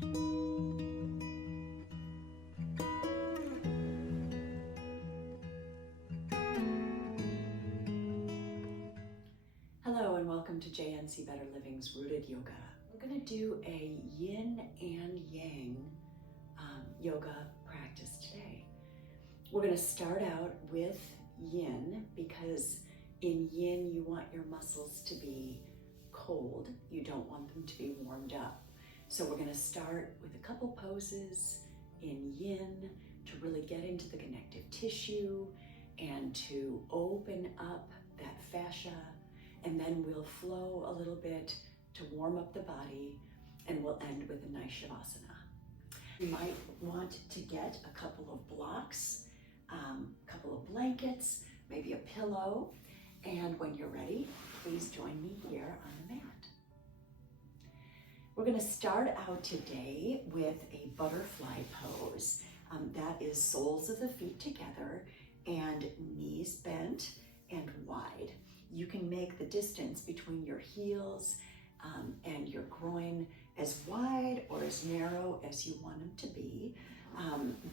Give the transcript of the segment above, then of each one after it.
Hello and welcome to JNC Better Living's Rooted Yoga. We're going to do a yin and yang yoga practice today. We're going to start out with yin because in yin you want your muscles to be cold. You don't want them to be warmed up. So we're going to start with a couple poses in yin to really get into the connective tissue and to open up that fascia. And then we'll flow a little bit to warm up the body, and we'll end with a nice Shavasana. You might want to get a couple of blocks, a couple of blankets, maybe a pillow, and when you're ready, please join me here on the mat. We're going to start out today with a butterfly pose. That is soles of the feet together and knees bent and wide. You can make the distance between your heels and your groin as wide or as narrow as you want them to be.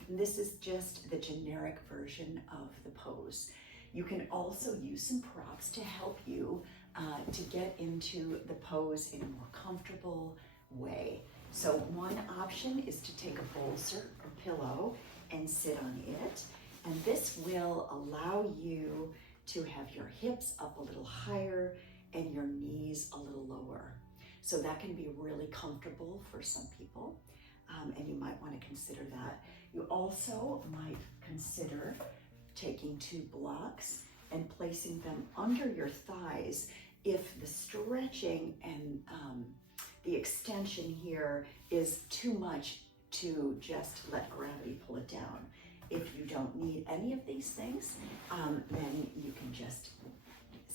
This is just the generic version of the pose. You can also use some props to help you to get into the pose in a more comfortable way. So one option is to take a bolster or pillow and sit on it. And this will allow you to have your hips up a little higher and your knees a little lower. So that can be really comfortable for some people, and you might want to consider that. You also might consider taking two blocks and placing them under your thighs if the stretching and the extension here is too much to just let gravity pull it down. If you don't need any of these things, then you can just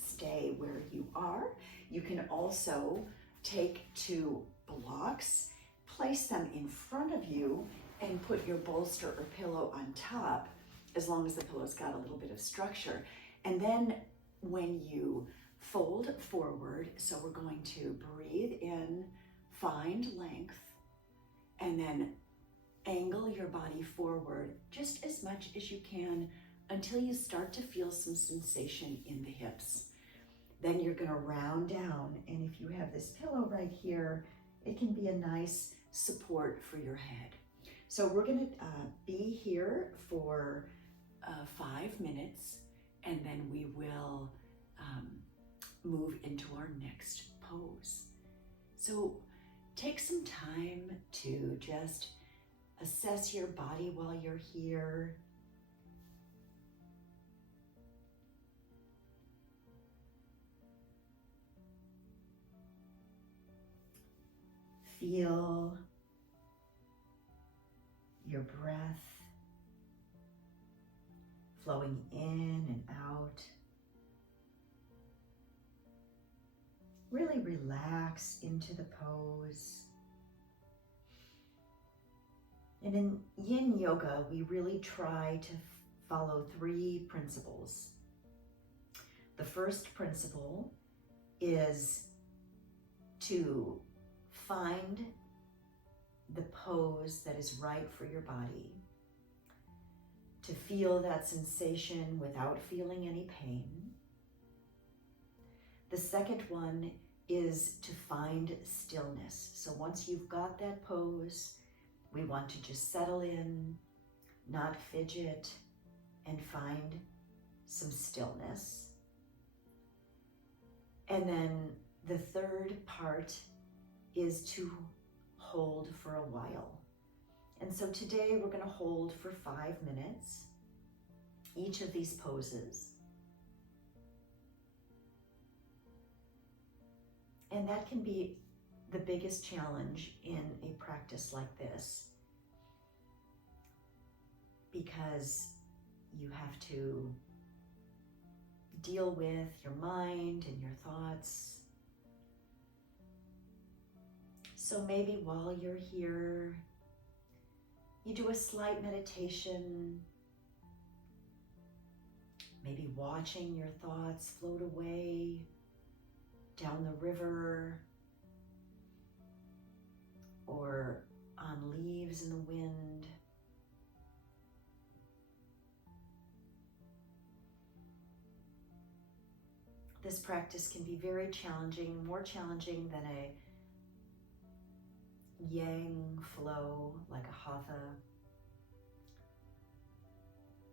stay where you are. You can also take two blocks, place them in front of you, and put your bolster or pillow on top, as long as the pillow's got a little bit of structure. And then when you fold forward, so we're going to breathe in, find length, and then angle your body forward just as much as you can until you start to feel some sensation in the hips. Then you're going to round down, and if you have this pillow right here, it can be a nice support for your head. So we're going to be here for 5 minutes, and then we will move into our next pose. So take some time to just assess your body while you're here. Feel your breath flowing in and out. Really relax into the pose. And in yin yoga, we really try to follow 3 principles. The first principle is to find the pose that is right for your body, to feel that sensation without feeling any pain. The second one is to find stillness. So once you've got that pose, we want to just settle in, not fidget, and find some stillness. And then the third part is to hold for a while. And so today we're going to hold for 5 minutes, each of these poses. And that can be the biggest challenge in a practice like this, because you have to deal with your mind and your thoughts. So maybe while you're here, you do a slight meditation, maybe watching your thoughts float away down the river or on this practice can be very challenging, more challenging than a yang flow like a hatha,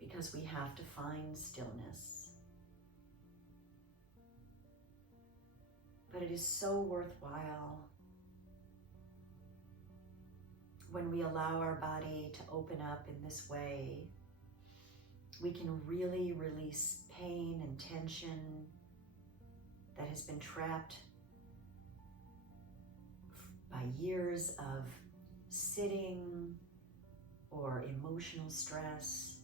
because we have to find stillness. But it is so worthwhile when we allow our body to open up in this way. We can really release pain and tension that has been trapped by years of sitting or emotional stress.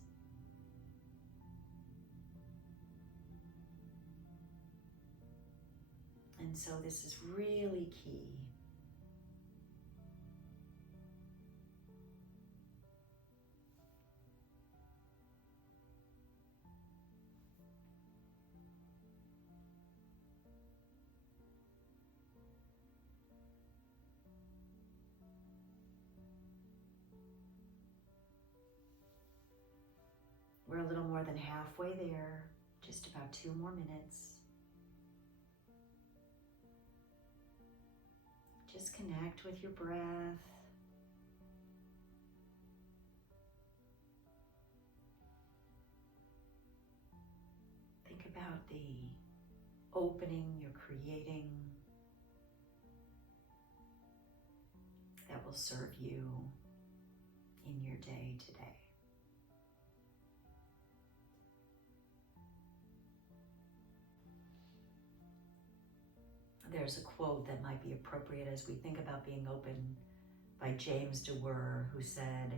And so this is really key. We're a little more than halfway there, just about 2 more minutes. Just connect with your breath. Think about the opening you're creating that will serve you in your day today. There's a quote that might be appropriate as we think about being open by James Dewar, who said,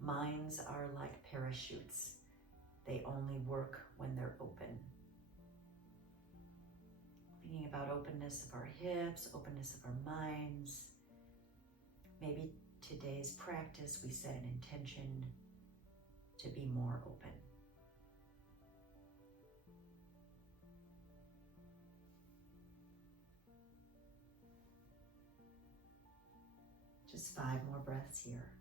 "Minds are like parachutes. They only work when they're open." Thinking about openness of our hips, openness of our minds. Maybe today's practice, we set an intention to be more open. Just 5 more breaths here.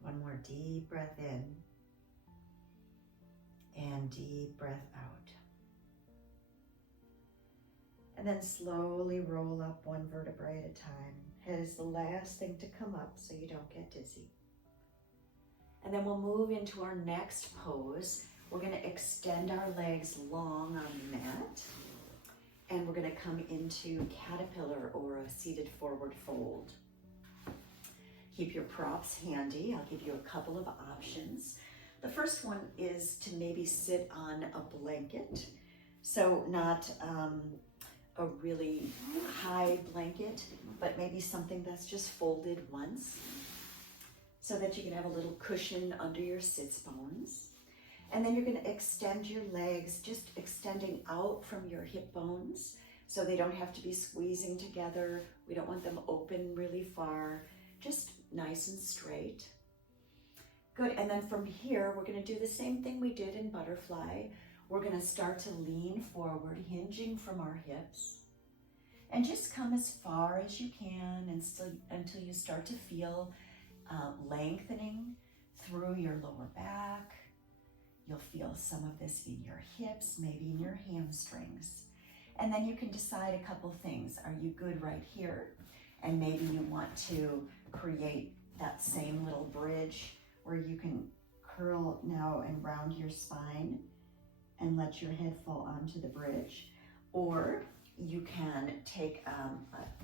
One more deep breath in and deep breath out. And then slowly roll up 1 vertebrae at a time. Head is the last thing to come up so you don't get dizzy. And then we'll move into our next pose. We're going to extend our legs long on the mat. And we're going to come into caterpillar or a seated forward fold. Keep your props handy. I'll give you a couple of options. The first one is to maybe sit on a blanket. So not a really high blanket, but maybe something that's just folded once so that you can have a little cushion under your sits bones. And then you're going to extend your legs, just extending out from your hip bones so they don't have to be squeezing together. We don't want them open really far, just nice and straight. Good, and then from here, we're going to do the same thing we did in butterfly. We're going to start to lean forward, hinging from our hips, and just come as far as you can until you start to feel lengthening through your lower back. You'll feel some of this in your hips, maybe in your hamstrings. And then you can decide a couple things. Are you good right here? And maybe you want to create that same little bridge where you can curl now and round your spine and let your head fall onto the bridge. Or you can take a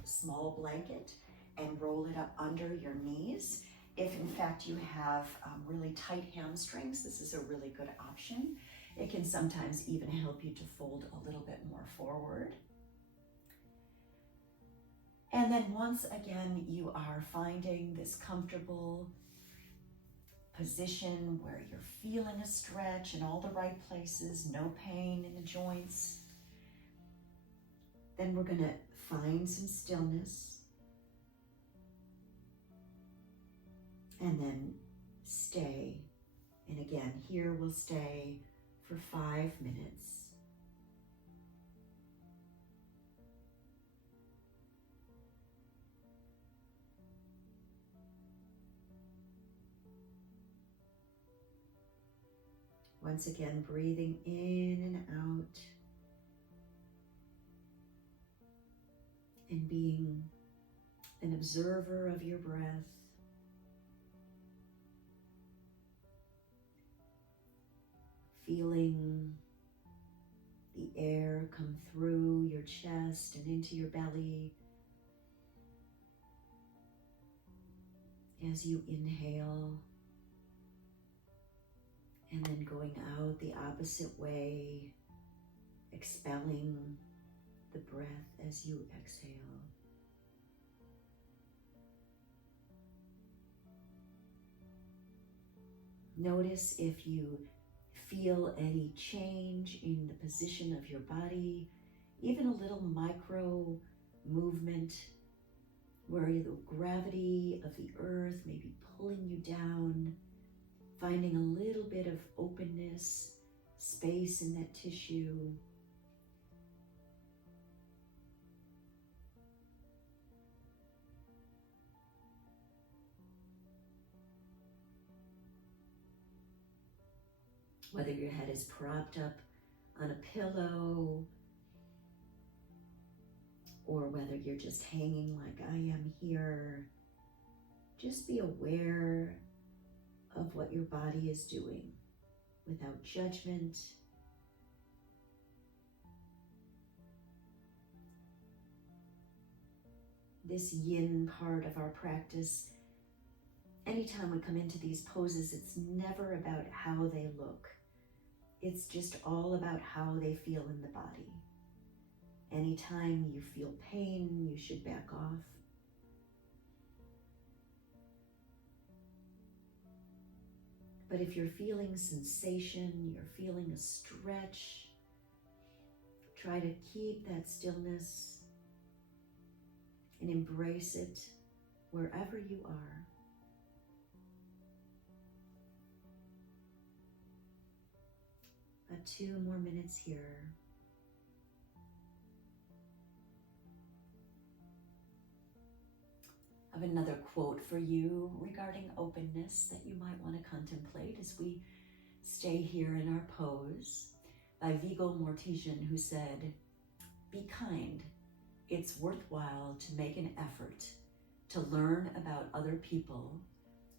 small blanket and roll it up under your knees. If in fact you have really tight hamstrings, this is a really good option. It can sometimes even help you to fold a little bit more forward. And then once again, you are finding this comfortable position where you're feeling a stretch in all the right places, no pain in the joints. Then we're going to find some stillness and then stay. And again, here we'll stay for 5 minutes. Once again, breathing in and out, and being an observer of your breath. Feeling the air come through your chest and into your belly as you inhale, and then going out the opposite way, expelling the breath as you exhale. Notice if you feel any change in the position of your body, even a little micro movement where the gravity of the earth may be pulling you down, finding a little bit of openness, space in that tissue. Whether your head is propped up on a pillow or whether you're just hanging like I am here, just be aware of what your body is doing without judgment. This yin part of our practice, anytime we come into these poses, it's never about how they look. It's just all about how they feel in the body. Anytime you feel pain, you should back off. But if you're feeling sensation, you're feeling a stretch, try to keep that stillness and embrace it wherever you are. About 2 more minutes here. I have another quote for you regarding openness that you might want to contemplate as we stay here in our pose, by Viggo Mortensen, who said, "Be kind. It's worthwhile to make an effort to learn about other people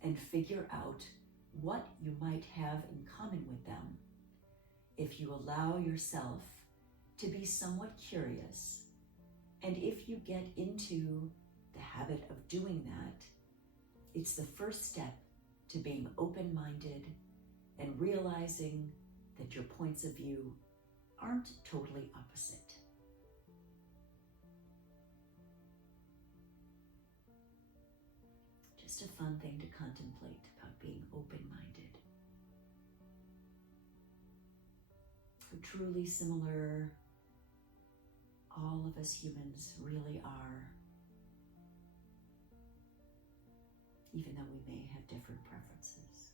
and figure out what you might have in common with them. If you allow yourself to be somewhat curious, and if you get into the habit of doing that, it's the first step to being open-minded and realizing that your points of view aren't totally opposite." Just a fun thing to contemplate about being open-minded. How truly similar all of us humans really are, even though we may have different preferences.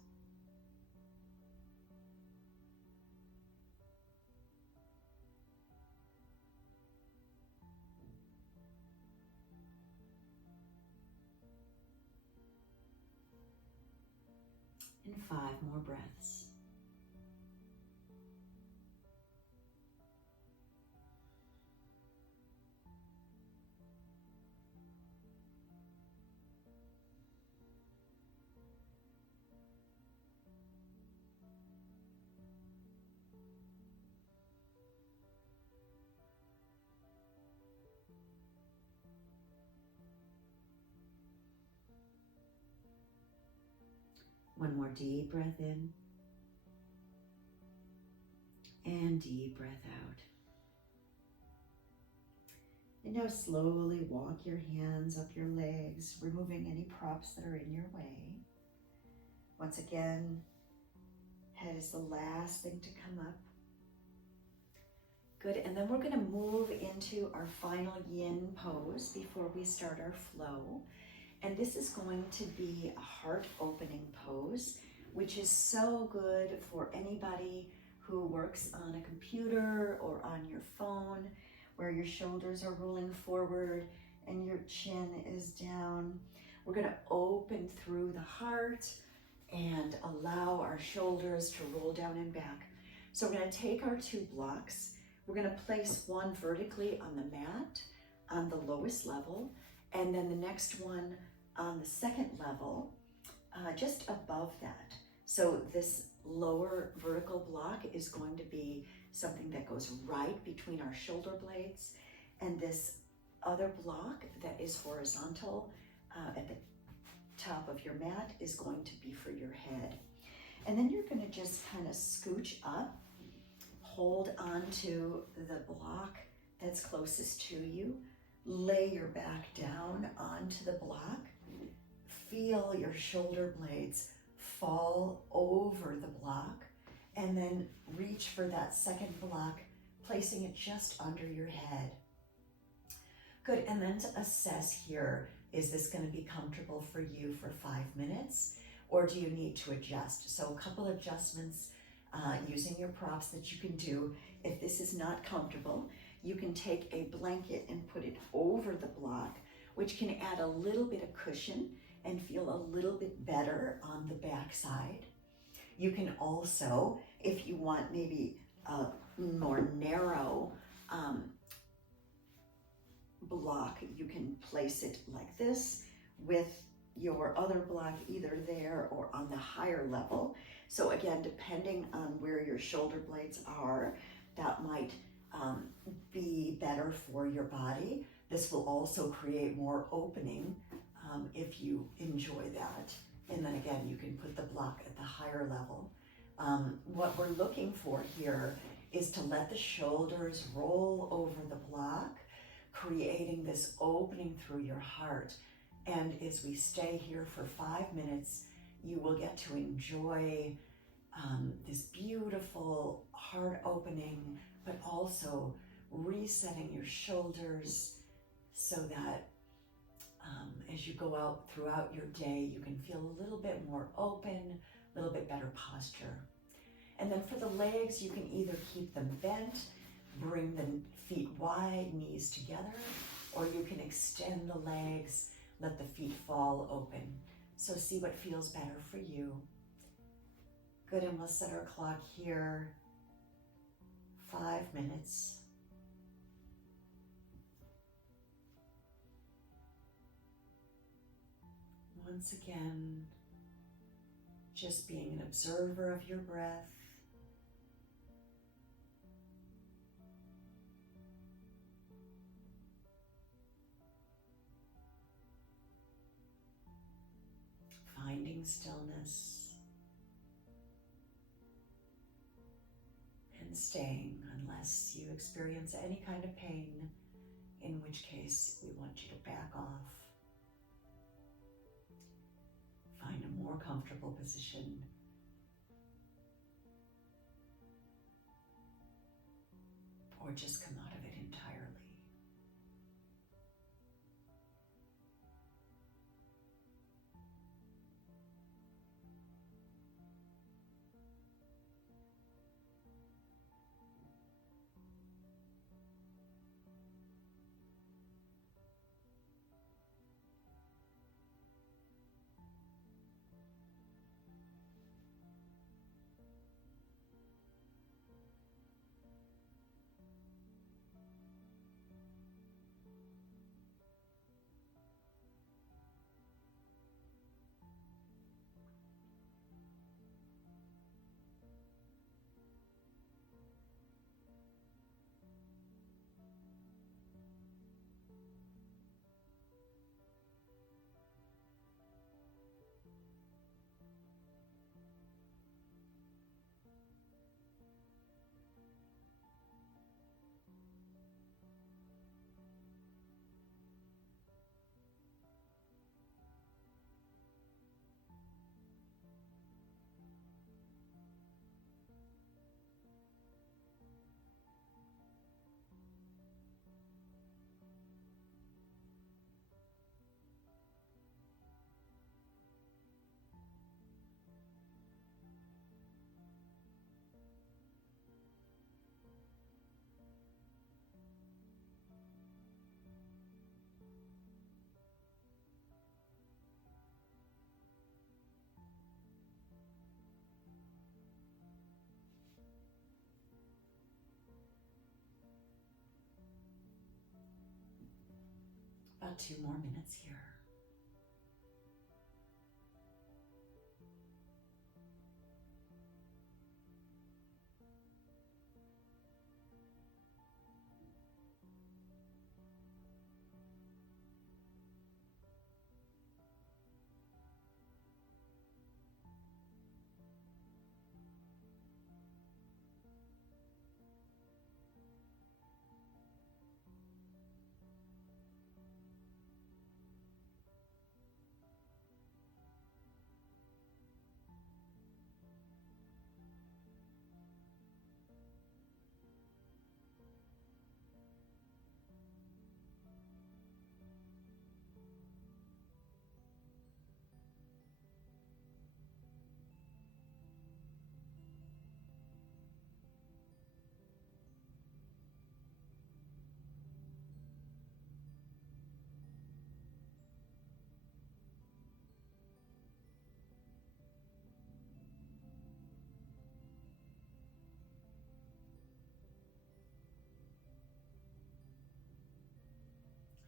And 5 more breaths. One more deep breath in, and deep breath out. And now slowly walk your hands up your legs, removing any props that are in your way. Once again, head is the last thing to come up. Good, and then we're going to move into our final yin pose before we start our flow. And this is going to be a heart opening pose, which is so good for anybody who works on a computer or on your phone, where your shoulders are rolling forward and your chin is down. We're going to open through the heart and allow our shoulders to roll down and back. So we're going to take our 2 blocks. We're going to place one vertically on the mat on the lowest level, and then the next one on the second level, just above that. So this lower vertical block is going to be something that goes right between our shoulder blades, and this other block that is horizontal at the top of your mat is going to be for your head. And then you're going to just kind of scooch up, hold onto the block that's closest to you, lay your back down onto the block, feel your shoulder blades fall over the block, and then reach for that second block, placing it just under your head. Good, and then to assess here, is this going to be comfortable for you for 5 minutes, or do you need to adjust? So a couple adjustments using your props that you can do. If this is not comfortable, you can take a blanket and put it over the block, which can add a little bit of cushion and feel a little bit better on the back side. You can also, if you want maybe a more narrow block, you can place it like this with your other block either there or on the higher level. So again, depending on where your shoulder blades are, that might be better for your body. This will also create more opening if you enjoy that. And then again, you can put the block at the higher level. What we're looking for here is to let the shoulders roll over the block, creating this opening through your heart. And as we stay here for 5 minutes, you will get to enjoy this beautiful heart opening, but also resetting your shoulders so that as you go out throughout your day, you can feel a little bit more open, a little bit better posture. And then for the legs, you can either keep them bent, bring the feet wide, knees together, or you can extend the legs, let the feet fall open. So see what feels better for you. Good, and we'll set our clock here, 5 minutes. Once again, just being an observer of your breath. Finding stillness and staying unless you experience any kind of pain, in which case we want you to back off. Find a more comfortable position. Or just come out of it entirely. about 2 more minutes here.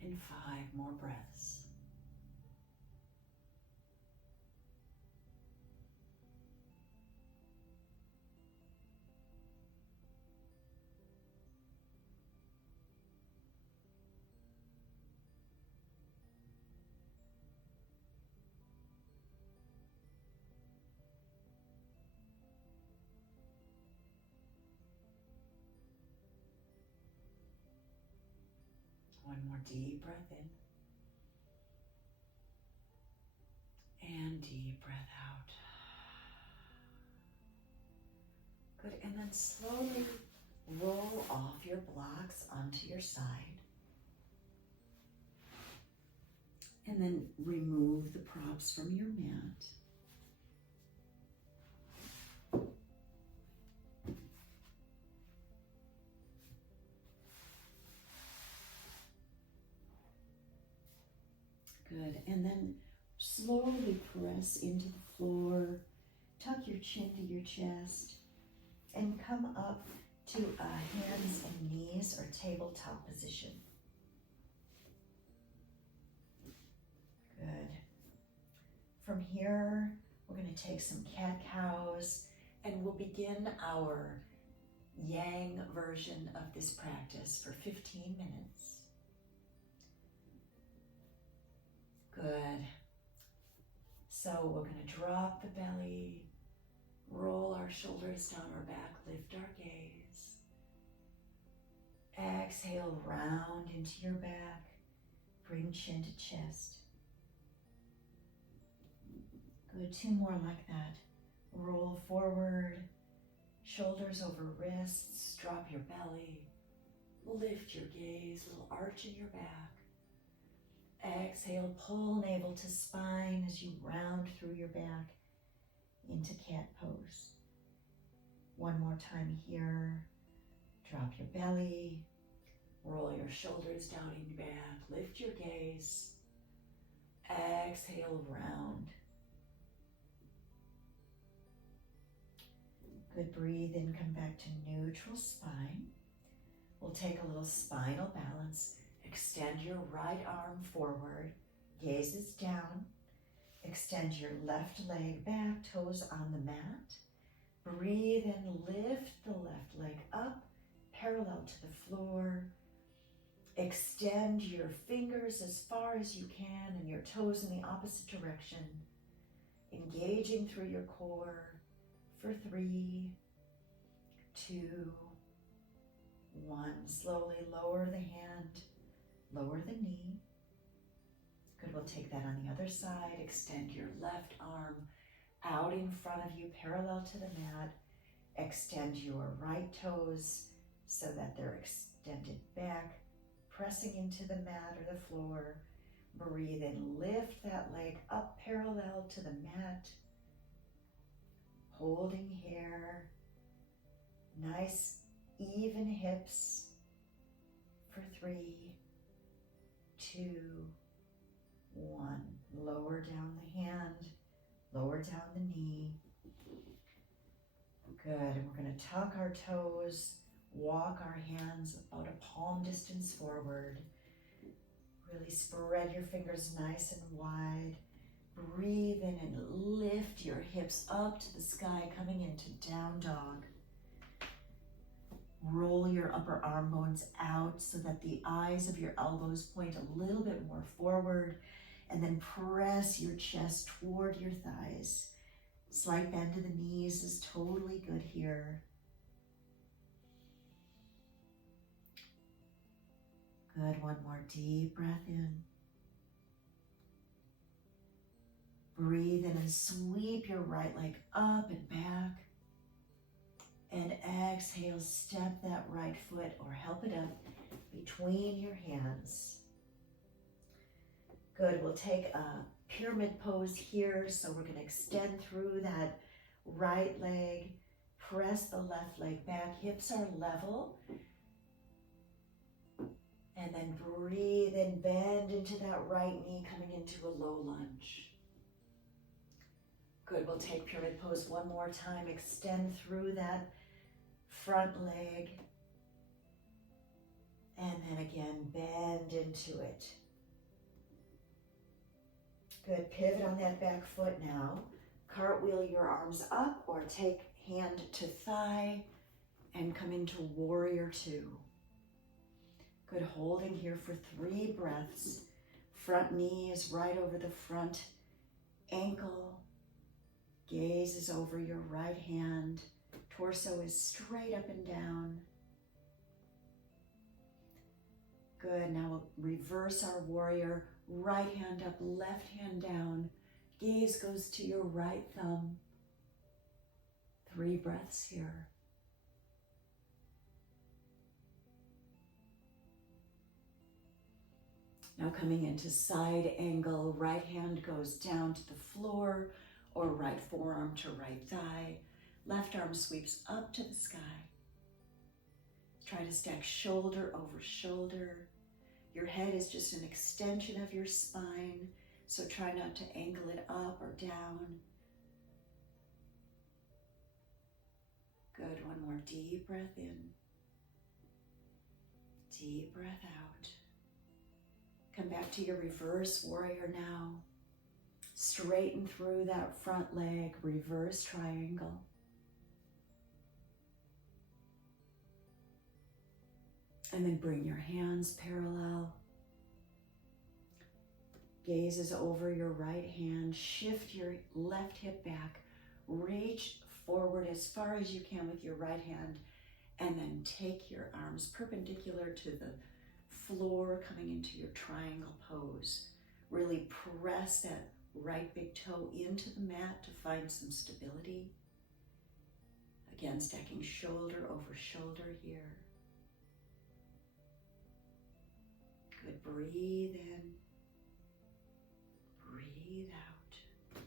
And 5 more breaths. One more deep breath in. And deep breath out. Good, and then slowly roll off your blocks onto your side. And then remove the props from your mat. Good, and then slowly press into the floor, tuck your chin to your chest, and come up to a hands and knees or tabletop position. Good. From here, we're going to take some cat-cows and we'll begin our yang version of this practice for 15 minutes. Good. So we're going to drop the belly, roll our shoulders down our back, lift our gaze. Exhale, round into your back, bring chin to chest. Good, 2 more like that. Roll forward, shoulders over wrists, drop your belly, lift your gaze, little arch in your back. Exhale, pull navel to spine as you round through your back into cat pose. One more time here. Drop your belly, roll your shoulders down in your back, lift your gaze. Exhale, round. Good, breathe in, come back to neutral spine. We'll take a little spinal balance. Extend your right arm forward, gaze is down. Extend your left leg back, toes on the mat. Breathe and lift the left leg up, parallel to the floor. Extend your fingers as far as you can and your toes in the opposite direction. Engaging through your core for 3, 2, 1. Slowly lower the hand. Lower the knee. Good, we'll take that on the other side. Extend your left arm out in front of you, parallel to the mat. Extend your right toes so that they're extended back, pressing into the mat or the floor. Breathe in, lift that leg up parallel to the mat. Holding here. Nice, even hips for 3, 2, 1. Lower down the hand, lower down the knee. Good, and we're going to tuck our toes, walk our hands about a palm distance forward. Really spread your fingers nice and wide. Breathe in and lift your hips up to the sky, coming into down dog. Roll your upper arm bones out so that the eyes of your elbows point a little bit more forward, and then press your chest toward your thighs. Slight bend to the knees is totally good here. Good, one more deep breath in. Breathe in and sweep your right leg up and back. And exhale, step that right foot or help it up between your hands. Good, we'll take a pyramid pose here. So we're gonna extend through that right leg, press the left leg back, hips are level. And then breathe and bend into that right knee, coming into a low lunge. Good, we'll take pyramid pose one more time. Extend through that front leg. And then again, bend into it. Good, pivot on that back foot now. Cartwheel your arms up or take hand to thigh and come into warrior two. Good, holding here for 3 breaths. Front knee is right over the front ankle. Gaze is over your right hand. Torso is straight up and down. Good, now we'll reverse our warrior. Right hand up, left hand down. Gaze goes to your right thumb. 3 breaths here. Now coming into side angle, right hand goes down to the floor or right forearm to right thigh. Left arm sweeps up to the sky. Try to stack shoulder over shoulder. Your head is just an extension of your spine, so try not to angle it up or down. Good, one more deep breath in. Deep breath out. Come back to your reverse warrior now. Straighten through that front leg, reverse triangle. And then bring your hands parallel. Gaze is over your right hand. Shift your left hip back. Reach forward as far as you can with your right hand. And then take your arms perpendicular to the floor, coming into your triangle pose. Really press that right big toe into the mat to find some stability. Again, stacking shoulder over shoulder here. Good, breathe in, breathe out.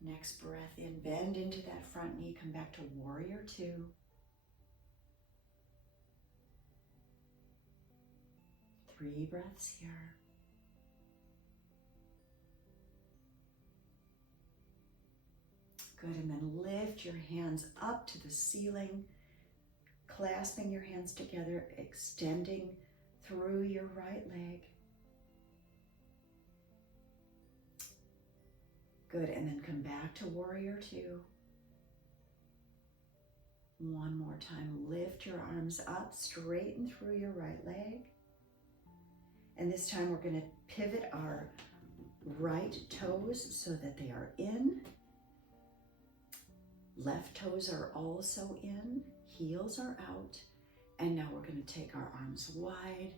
Next breath in, bend into that front knee, come back to warrior two. Three breaths here. Good, and then lift your hands up to the ceiling, clasping your hands together, extending through your right leg. Good, and then come back to warrior two. One more time, lift your arms up, straighten through your right leg. And this time we're going to pivot our right toes so that they are in. Left toes are also in, heels are out. And now we're going to take our arms wide,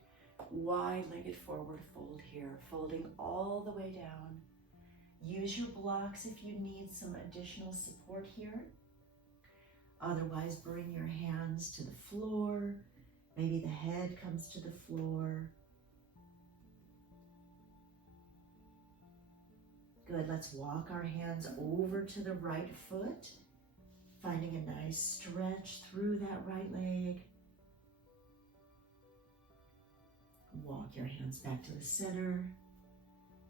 wide-legged forward fold here, folding all the way down. Use your blocks if you need some additional support here. Otherwise, bring your hands to the floor. Maybe the head comes to the floor. Good, let's walk our hands over to the right foot, finding a nice stretch through that right leg. Walk your hands back to the center,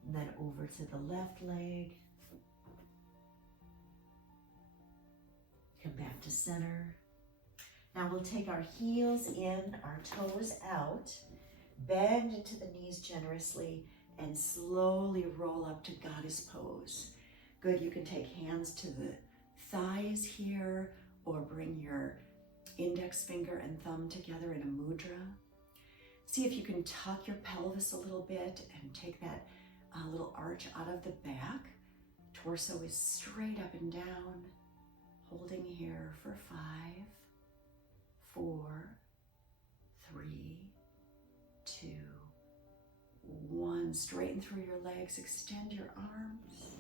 and then over to the left leg. Come back to center. Now we'll take our heels in, our toes out. Bend into the knees generously and slowly roll up to goddess pose. Good, you can take hands to the thighs here or bring your index finger and thumb together in a mudra. See if you can tuck your pelvis a little bit and take that little arch out of the back. Torso is straight up and down. Holding here for 5, 4, 3, 2, 1. Straighten through your legs, extend your arms.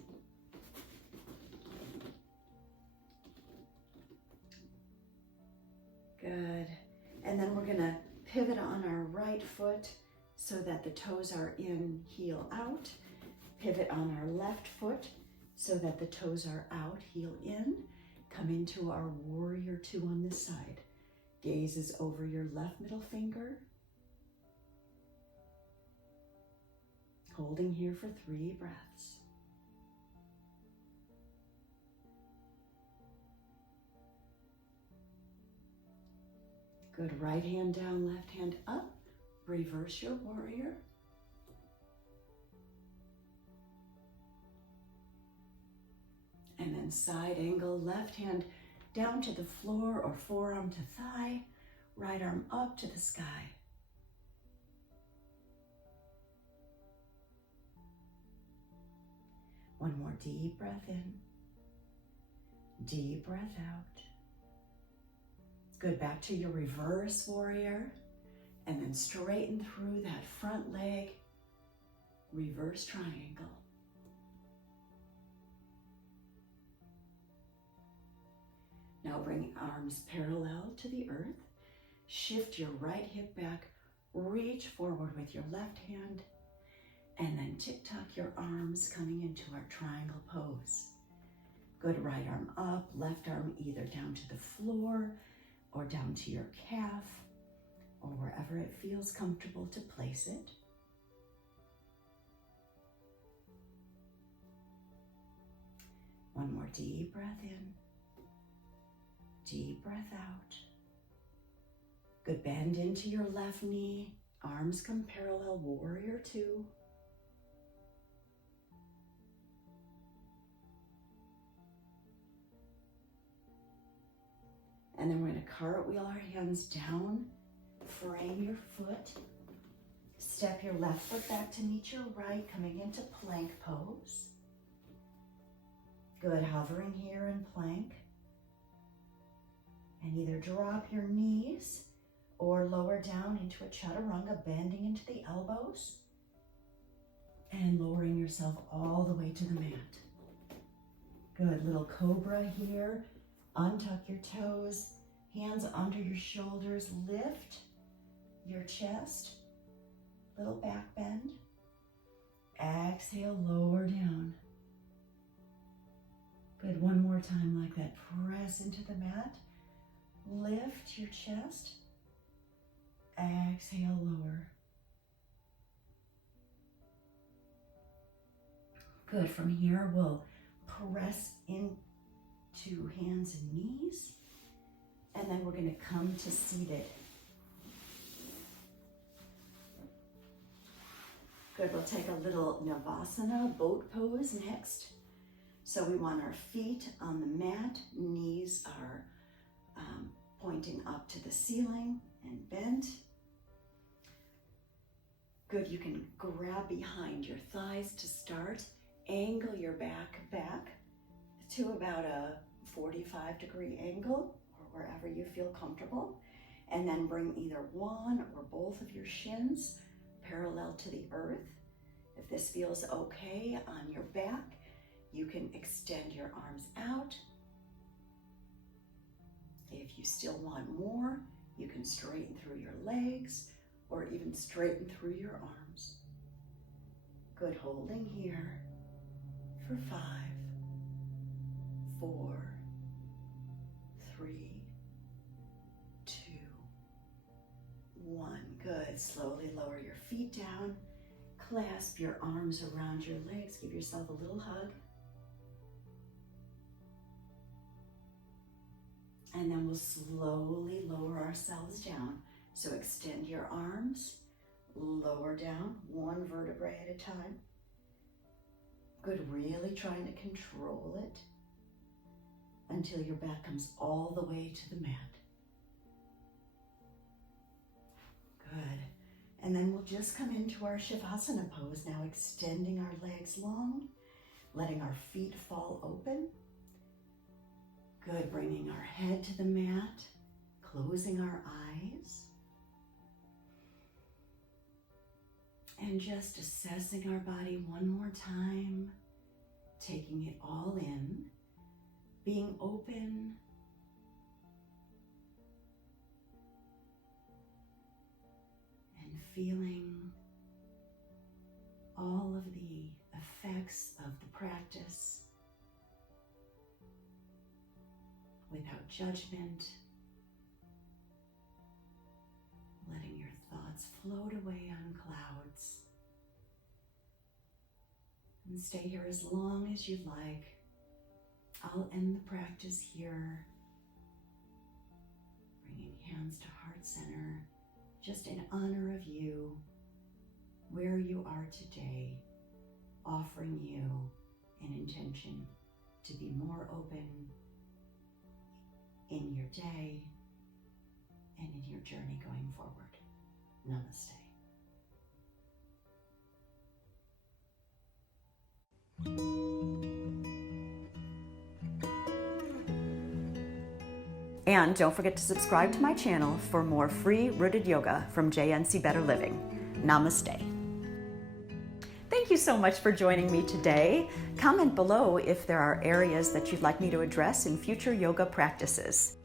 Good. And then we're gonna pivot on our right foot so that the toes are in, heel out. Pivot on our left foot so that the toes are out, heel in. Come into our warrior 2 on this side. Gaze is over your left middle finger. Holding here for 3 breaths. Good, right hand down, left hand up. Reverse your warrior. And then side angle, left hand down to the floor or forearm to thigh, right arm up to the sky. One more deep breath in, deep breath out. Good, back to your reverse warrior, and then straighten through that front leg, reverse triangle. Now bring arms parallel to the earth. Shift your right hip back, reach forward with your left hand, and then tick-tock your arms coming into our triangle pose. Good, right arm up, left arm either down to the floor or down to your calf, or wherever it feels comfortable to place it. One more deep breath in, deep breath out. Good, bend into your left knee, arms come parallel, warrior 2. And then we're going to cartwheel our hands down, frame your foot, step your left foot back to meet your right, coming into plank pose. Good, hovering here in plank. And either drop your knees or lower down into a chaturanga, bending into the elbows and lowering yourself all the way to the mat. Good, little cobra here. Untuck your toes, hands under your shoulders, lift your chest, little back bend. Exhale, lower down. Good, one more time like that. Press into the mat, lift your chest, exhale, lower. Good, from here we'll press into hands and knees, and then we're going to come to seated. Good, we'll take a little Navasana, boat pose next. So we want our feet on the mat, knees are pointing up to the ceiling and bent. Good, you can grab behind your thighs to start, angle your back to about a 45-degree angle, or wherever you feel comfortable, and then bring either one or both of your shins parallel to the earth. If this feels okay on your back, you can extend your arms out. If you still want more, you can straighten through your legs or even straighten through your arms. Good, holding here for 5, 4, 3, 2, 1. Good, slowly lower your feet down, clasp your arms around your legs, give yourself a little hug. And then we'll slowly lower ourselves down. So extend your arms, Lower down, one vertebrae at a time. Good, really trying to control it until your back comes all the way to the mat. Good. And then we'll just come into our Shavasana pose now, extending our legs long, letting our feet fall open. Good, bringing our head to the mat, closing our eyes. And just assessing our body one more time, taking it all in, being open, and feeling all of the effects of the practice without judgment, letting your thoughts float away on clouds. And stay here as long as you like. I'll end the practice here, bringing hands to heart center, just in honor of you, where you are today, offering you an intention to be more open in your day and in your journey going forward. Namaste. And don't forget to subscribe to my channel for more free rooted yoga from JNC Better Living. Namaste. Thank you so much for joining me today. Comment below if there are areas that you'd like me to address in future yoga practices.